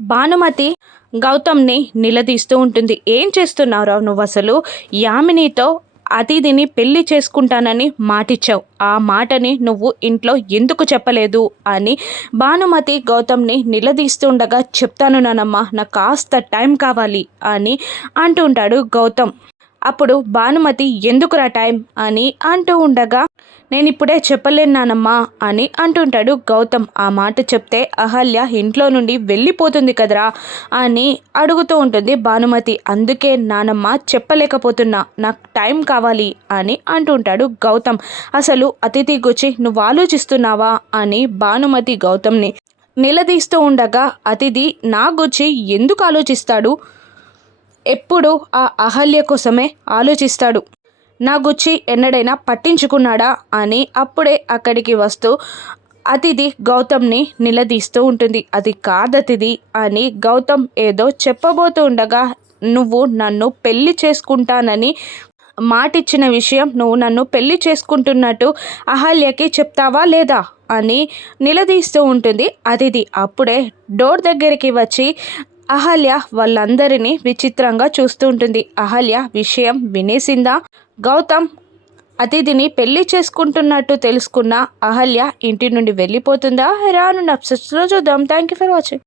భానుమతి గౌతమ్ని నిలదీస్తూ ఉంటుంది. ఏం చేస్తున్నావురా నువ్వు అసలు? యామినితో అతిథిని పెళ్ళి చేసుకుంటానని మాటిచ్చావు. ఆ మాటని నువ్వు ఇంట్లో ఎందుకు చెప్పలేదు? అని భానుమతి గౌతమ్ని నిలదీస్తుండగా చెప్తాను నానమ్మ నాకు కాస్త టైం కావాలి అని అంటూ ఉంటాడు గౌతమ్. అప్పుడు భానుమతి ఎందుకురా టైం? అని అంటూ ఉండగా నేను ఇప్పుడే చెప్పలేను నానమ్మా అని అంటుంటాడు గౌతమ్. ఆ మాట చెప్తే అహల్య ఇంట్లో నుండి వెళ్ళిపోతుంది కదరా? అని అడుగుతూ ఉంటుంది భానుమతి. అందుకే నానమ్మ చెప్పలేకపోతున్నా. నాకు టైం కావాలి అని అంటుంటాడు గౌతమ్. అసలు అతిథి గుచ్చి నువ్వు ఆలోచిస్తున్నావా? అని భానుమతి గౌతమ్ని నిలదీస్తూ ఉండగా అతిథి నా గుచ్చి ఎందుకు ఆలోచిస్తాడు? ఎప్పుడు ఆ అహల్య కోసమే ఆలోచిస్తాడు. నా గుచ్చి ఎన్నడైనా పట్టించుకున్నాడా అని అప్పుడే అక్కడికి వస్తూ అతిథి గౌతమ్ని నిలదీస్తూ ఉంటుంది. అది కాదతిథి అని గౌతమ్ ఏదో చెప్పబోతూ ఉండగా నువ్వు నన్ను పెళ్ళి చేసుకుంటానని మాటిచ్చిన విషయం నువ్వు నన్ను పెళ్ళి చేసుకుంటున్నట్టు అహల్యకి చెప్తావా లేదా అని నిలదీస్తూ ఉంటుంది. అతిథి అప్పుడే డోర్ దగ్గరికి వచ్చి అహల్య వాళ్ళందరినీ విచిత్రంగా చూస్తూ ఉంటుంది. అహల్య విషయం వినేసిందా? గౌతమ్ అతిథిని పెళ్ళి చేసుకుంటున్నట్టు తెలుసుకున్న అహల్య ఇంటి నుండి వెళ్ళిపోతుందా? రాను నప్సెస్లో చూద్దాం. Thank you for watching